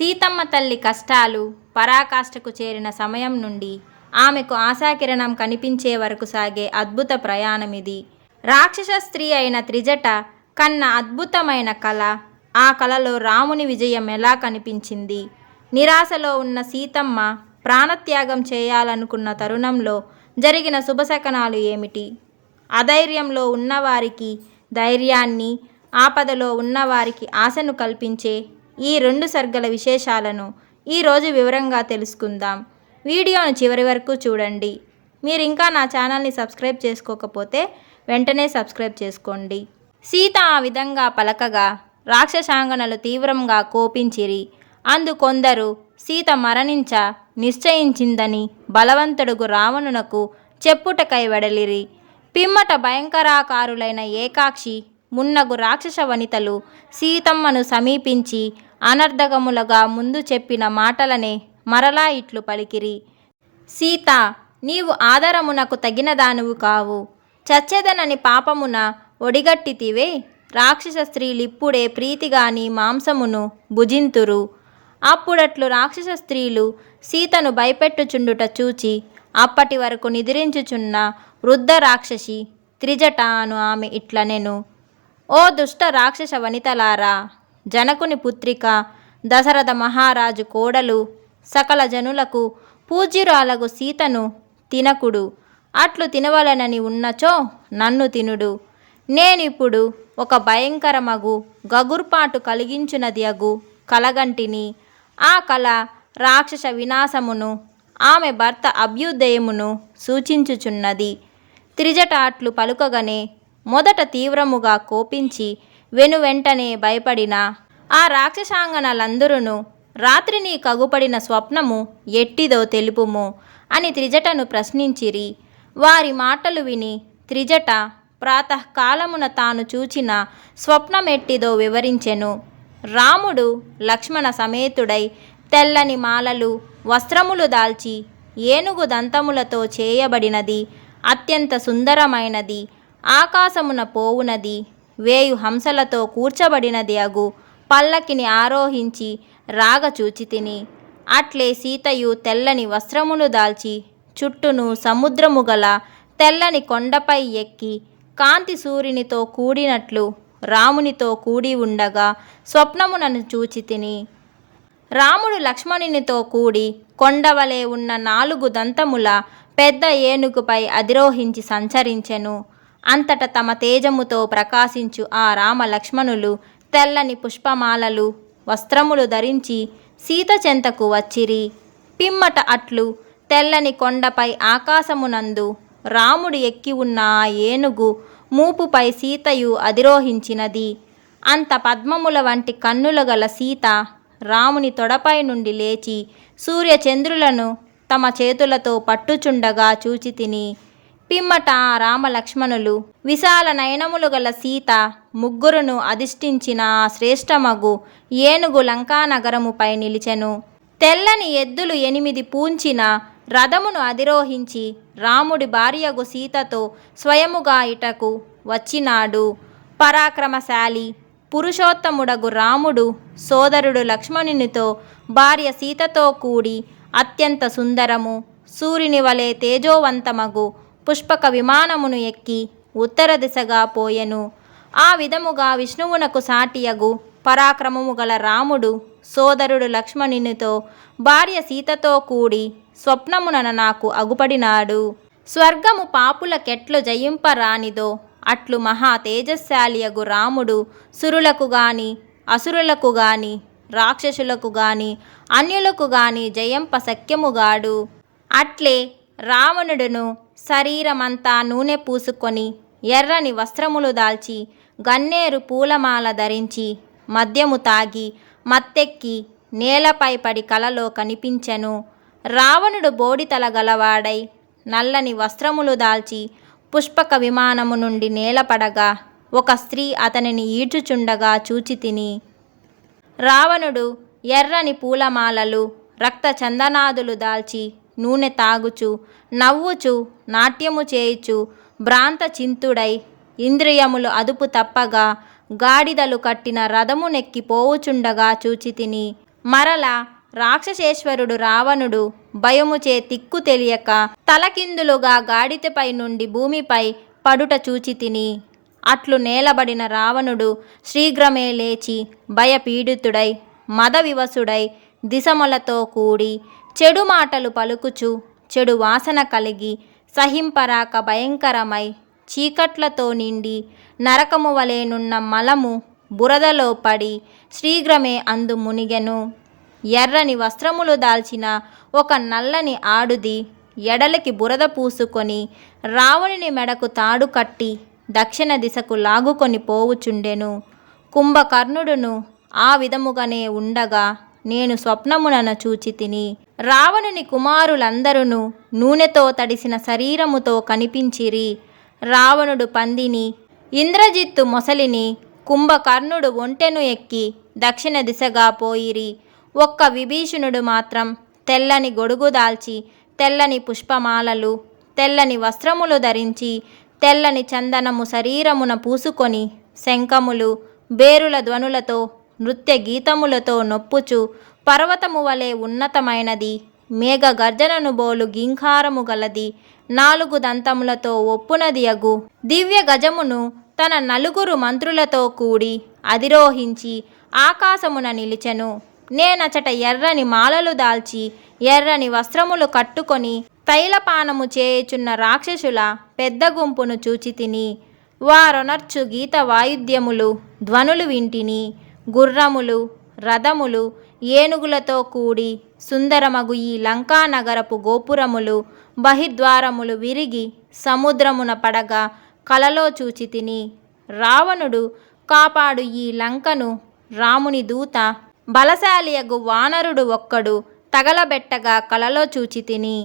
సీతమ్మ తల్లి కష్టాలు పరాకాష్ఠకు చేరిన సమయం నుండి ఆమెకు ఆశాకిరణం కనిపించే వరకు సాగే అద్భుత ప్రయాణమిది. రాక్షస స్త్రీ అయిన త్రిజట కన్న అద్భుతమైన కళ. ఆ కళలో రాముని విజయం ఎలా కనిపించింది? నిరాశలో ఉన్న సీతమ్మ ప్రాణత్యాగం చేయాలనుకున్న తరుణంలో జరిగిన శుభశకనాలు ఏమిటి? అధైర్యంలో ఉన్నవారికి ధైర్యాన్ని, ఆపదలో ఉన్నవారికి ఆశను కల్పించే ఈ 2 సర్గల విశేషాలను ఈరోజు వివరంగా తెలుసుకుందాం. వీడియోను చివరి వరకు చూడండి. మీరు ఇంకా నా ఛానల్ని సబ్స్క్రైబ్ చేసుకోకపోతే వెంటనే సబ్స్క్రైబ్ చేసుకోండి. సీత ఆ విధంగా పలకగా రాక్షసాంగనలు తీవ్రంగా కోపించిరి. అందుకొందరు సీత మరణించ నిశ్చయించిందని బలవంతుడుగు రావణునకు చెప్పుటకై వెడలిరి. పిమ్మట భయంకరాకారులైన ఏకాక్షి మున్నగు రాక్షస వనితలు సీతమ్మను సమీపించి అనర్ధకములుగా ముందు చెప్పిన మాటలనే మరలా ఇట్లు పలికిరి. సీత, నీవు ఆదరమునకు తగినదానువు కావు. చచ్చెదనని పాపమున ఒడిగట్టితివే. రాక్షస స్త్రీలిప్పుడే ప్రీతిగాని మాంసమును భుజింతురు. అప్పుడట్లు రాక్షస స్త్రీలు సీతను భయపెట్టుచుండుట చూచి అప్పటి వరకు నిద్రించుచున్న వృద్ధ రాక్షసి త్రిజట అను ఆమె ఇట్లనెను. ఓ దుష్ట రాక్షస వనితలారా! జనకుని పుత్రిక, దశరథ మహారాజు కోడలు, సకల జనులకు పూజ్యురాలగు సీతను తినకుడు. అట్లు తినవలనని ఉన్నచో నన్ను తినుడు. నేనిప్పుడు ఒక భయంకరమగు గగుర్పాటు కలిగించునది అగు కలగంటిని. ఆ కళ రాక్షస వినాశమును, ఆమె భర్త అభ్యుదయమును సూచించుచున్నది. త్రిజట అట్లు పలుకగనే మొదట తీవ్రముగా కోపించి వెనువెంటనే భయపడిన ఆ రాక్షసాంగనలందరూ రాత్రి నీ కగుపడిన స్వప్నము ఎట్టిదో తెలుపుము అని త్రిజటను ప్రశ్నించిరి. వారి మాటలు విని త్రిజట ప్రాతకాలమున తాను చూచిన స్వప్నమెట్టిదో వివరించెను. రాముడు లక్ష్మణ సమేతుడై తెల్లని మాలలు వస్త్రములు దాల్చి ఏనుగు దంతములతో చేయబడినది, అత్యంత సుందరమైనది, ఆకాశమున పోవునది, 1000 హంసలతో కూర్చబడినది అగు పల్లకిని ఆరోహించి రాగచూచితిని. అట్లే సీతయు తెల్లని వస్త్రములు దాల్చి చుట్టూను సముద్రము గల తెల్లని కొండపై ఎక్కి కాంతి సూర్యునితో కూడినట్లు రామునితో కూడి ఉండగా స్వప్నమునను చూచితిని. రాముడు లక్ష్మణునితో కూడి కొండవలే ఉన్న 4 దంతముల పెద్ద ఏనుగుపై అధిరోహించి సంచరించెను. అంతట తమ తేజముతో ప్రకాశించు ఆ రామ లక్ష్మణులు తెల్లని పుష్పమాలలు వస్త్రములు ధరించి సీత చెంతకు వచ్చిరి. పిమ్మట అట్లు తెల్లని కొండపై ఆకాశమునందు రాముడు ఎక్కి ఉన్న ఆ ఏనుగు మూపుపై సీతయు అధిరోహించినది. అంత పద్మముల వంటి కన్నుల గల సీత రాముని తొడపై నుండి లేచి సూర్యచంద్రులను తమ చేతులతో పట్టుచుండగా చూచితిని. పిమ్మట ఆ రామలక్ష్మణులు విశాల నయనములు గల సీత ముగ్గురును అధిష్ఠించిన ఆ శ్రేష్టమగు ఏనుగు లంకానగరముపై నిలిచెను. తెల్లని ఎద్దులు 8 పూంచిన రథమును అధిరోహించి రాముడి భార్యగు సీతతో స్వయముగా ఇటకు వచ్చినాడు. పరాక్రమశాలి పురుషోత్తముడగు రాముడు సోదరుడు లక్ష్మణునితో భార్య సీతతో కూడి అత్యంత సుందరము సూర్యుని వలె తేజోవంతమగు పుష్పక విమానమును ఎక్కి ఉత్తర దిశగా పోయెను. ఆ విధముగా విష్ణువునకు సాటియగు పరాక్రమము గల రాముడు సోదరుడు లక్ష్మణునితో భార్య సీతతో కూడి స్వప్నమున నాకు అగుపడినాడు. స్వర్గము పాపులకెట్లు జయింపరానిదో అట్లు మహా తేజశాలియగు రాముడు సురులకు గాని అసురులకు గాని రాక్షసులకు గాని అన్యులకు గాని జయంప శక్యముగాడు. అట్లే రావణుడును శరీరమంతా నూనె పూసుకొని ఎర్రని వస్త్రములు దాల్చి గన్నేరు పూలమాల ధరించి మద్యము తాగి మత్తెక్కి నేలపై పడి కలలో కనిపించెను. రావణుడు బోడితల గలవాడై నల్లని వస్త్రములు దాల్చి పుష్పక విమానము నుండి నేలపడగా ఒక స్త్రీ అతనిని ఈడ్చుచుండగా చూచితిని. రావణుడు ఎర్రని పూలమాలలు రక్త చందనాదులు దాల్చి నూనె తాగుచు నవ్వుచు నాట్యము చేయుచు భ్రాంత చింతుడై ఇంద్రియములు అదుపు తప్పగా గాడిదలు కట్టిన రథమునెక్కి పోవుచుండగా చూచితిని. మరలా రాక్షసేశ్వరుడు రావణుడు భయముచే తిక్కు తెలియక తలకిందులుగా గాడిదపై నుండి భూమిపై పడుట చూచితిని. అట్లు నేలబడిన రావణుడు శీఘ్రమే లేచి భయపీడితుడై మదవివసుడై దిశములతో కూడి చెడు మాటలు పలుకుచు చెడు వాసన కలిగి సహింపరాక భయంకరమై చీకట్లతో నిండి నరకము వలెనున్న మలము బురదలో పడి శీఘ్రమే అందు మునిగెను. ఎర్రని వస్త్రములు దాల్చిన ఒక నల్లని ఆడుది ఎడలికి బురద పూసుకొని రావణుని మెడకు తాడు కట్టి దక్షిణ దిశకు లాగుకొని పోవుచుండెను. కుంభకర్ణుడును ఆ విధముగానే ఉండగా నేను స్వప్నమునన చూచితిని. రావణుని కుమారులందరూ నూనెతో తడిసిన శరీరముతో కనిపించిరి. రావణుడు పందిని, ఇంద్రజిత్తు మొసలిని, కుంభకర్ణుడు ఒంటెను ఎక్కి దక్షిణ దిశగా పోయిరి. ఒక్క విభీషణుడు మాత్రం తెల్లని గొడుగు దాల్చి తెల్లని పుష్పమాలలు తెల్లని వస్త్రములు ధరించి తెల్లని చందనము శరీరమున పూసుకొని శంఖములు బేరుల ధ్వనులతో నృత్య గీతములతో నొప్పుచు పర్వతము వలె ఉన్నతమైనది మేఘ గర్జనను బోలు గింఖారము గలది 4 దంతములతో ఒప్పునది అగు దివ్య గజమును తన 4 మంత్రులతో కూడి అధిరోహించి ఆకాశమున నిలిచెను. నేనచట ఎర్రని మాలలు దాల్చి ఎర్రని వస్త్రములు కట్టుకొని తైలపానము చేయుచున్న రాక్షసుల పెద్ద గుంపును చూచితిని. వారొనర్చు గీత వాయిద్యములు ధ్వనులు వింటిని. గుర్రములు రథములు ఏనుగులతో కూడి సుందరమగు ఈ లంకా నగరపు గోపురములు బహిర్ద్వారములు విరిగి సముద్రమున పడగా కలలో చూచితిని. రావణుడు కాపాడు ఈ లంకను రాముని దూత బలశాలియగు వానరుడు ఒక్కడు తగలబెట్టగా కలలో చూచితిని.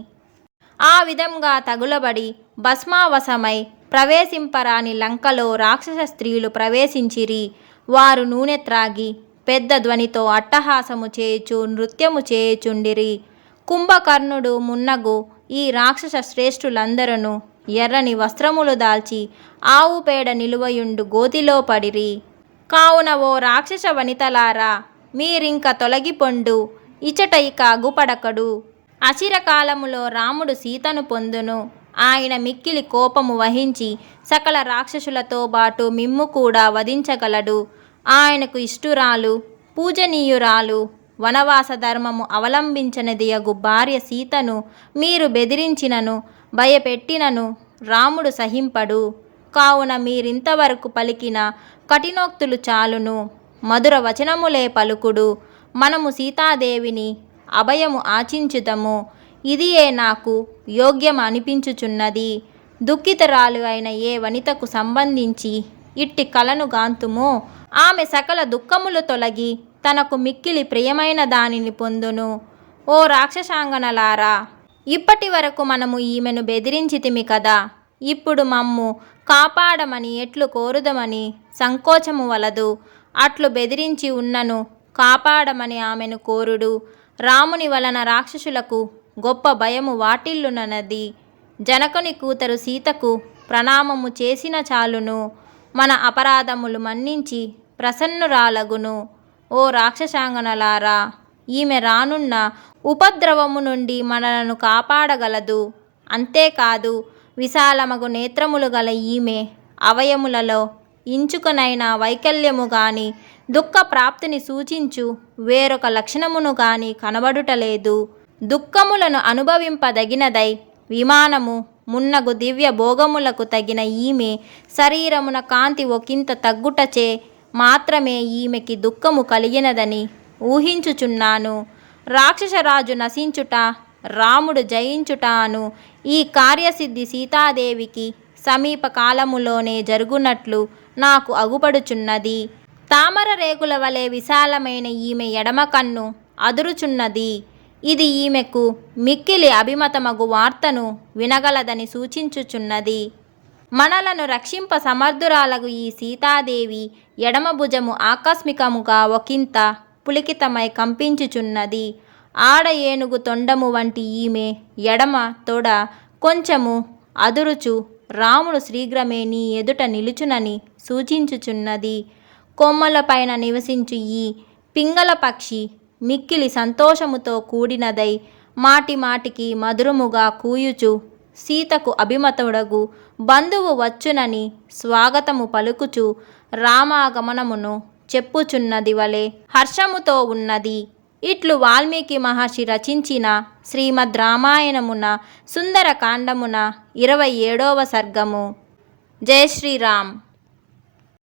ఆ విధంగా తగులబడి భస్మావసమై ప్రవేశింపరాని లంకలో రాక్షస స్త్రీలు ప్రవేశించిరి. వారు నూనె త్రాగి పెద్ద ధ్వనితో అట్టహాసము చేయుచు నృత్యము చేయుచుండిరి. కుంభకర్ణుడు మున్నగు ఈ రాక్షస శ్రేష్ఠులందరూ ఎర్రని వస్త్రములు దాల్చి ఆవు పేడ నిలువయుండు గోతిలో పడిరి. కావున ఓ రాక్షస వనితలారా, మీరింక తొలగిపొండు, ఇచట ఇక అగుపడకడు. అచిరకాలములో రాముడు సీతను పొందును. ఆయన మిక్కిలి కోపము వహించి సకల రాక్షసులతో బాటు మిమ్ము కూడా వధించగలడు. ఆయనకు ఇష్టురాలు పూజనీయురాలు వనవాస ధర్మము అవలంబించనిదియగు భార్య సీతను మీరు బెదిరించినను భయపెట్టినను రాముడు సహింపడు. కావున మీరింతవరకు పలికిన కఠినోక్తులు చాలును, మధుర వచనములే పలుకుడు. మనము సీతాదేవిని అభయము ఆచించుదము. ఇదియే నాకు యోగ్యం అనిపించుచున్నది. దుఃఖితరాలు అయిన ఏ వనితకు సంబంధించి ఇట్టి కలను గాంతుమో ఆమె సకల దుఃఖములు తొలగి తనకు మిక్కిలి ప్రియమైన దానిని పొందును. ఓ రాక్షసాంగనలారా, ఇప్పటి వరకు మనము ఈమెను బెదిరించితిమి కదా, ఇప్పుడు మమ్ము కాపాడమని ఎట్లు కోరుదమని సంకోచము వలదు. అట్లు బెదిరించి ఉన్నను కాపాడమని ఆమెను కోరుడు. రాముని వలన రాక్షసులకు గొప్ప భయము వాటిల్లునన్నది. జనకుని కూతురు సీతకు ప్రణామము చేసిన చాలును, మన అపరాధములు మన్నించి ప్రసన్నురాలగును. ఓ రాక్షసాంగనలారా, ఈమె రానున్న ఉపద్రవము నుండి మనలను కాపాడగలదు. అంతేకాదు, విశాలమగు నేత్రములు గల ఈమె అవయములలో ఇంచుకనైనా వైకల్యము గాని దుఃఖ ప్రాప్తిని సూచించు వేరొక లక్షణమును గాని కనబడుటలేదు. దుఃఖములను అనుభవింపదగినదై విమానము మున్నగు దివ్య భోగములకు తగిన ఈమె శరీరమున కాంతి ఒకంత తగ్గుటచే మాత్రమే ఈమెకి దుఃఖము కలిగినదని ఊహించుచున్నాను. రాక్షసరాజు నశించుట రాముడు జయించుట అను ఈ కార్యసిద్ధి సీతాదేవికి సమీప కాలములోనే జరుగునట్లు నాకు అగుపడుచున్నది. తామర రేకుల వలె విశాలమైన ఈమె ఎడమ కన్ను అదురుచున్నది. ఇది ఈమెకు మిక్కిలి అభిమతమగు వార్తను వినగలదని సూచించుచున్నది. మనలను రక్షింప సమర్థురాలగు ఈ సీతాదేవి ఎడమ భుజము ఆకస్మికముగా ఒకంత పులికితమై కంపించుచున్నది. ఆడ ఏనుగు తొండము వంటి ఈమె ఎడమ తొడ కొంచెము అదురుచు రాముడు శీఘ్రమే నీ ఎదుట నిలుచునని సూచించుచున్నది. కొమ్మలపైన నివసించు ఈ పింగళ పక్షి మిక్కిలి సంతోషముతో కూడినదై మాటి మాటికి మధురముగా కూయుచు సీతకు అభిమతుడగు బంధువు వచ్చునని స్వాగతము పలుకుచు రామాగమనమును చెప్పుచున్నది వలె హర్షముతో ఉన్నది. ఇట్లు వాల్మీకి మహర్షి రచించిన శ్రీమద్ రామాయణమున సుందరకాండమున 27వ సర్గము. జై శ్రీరామ్.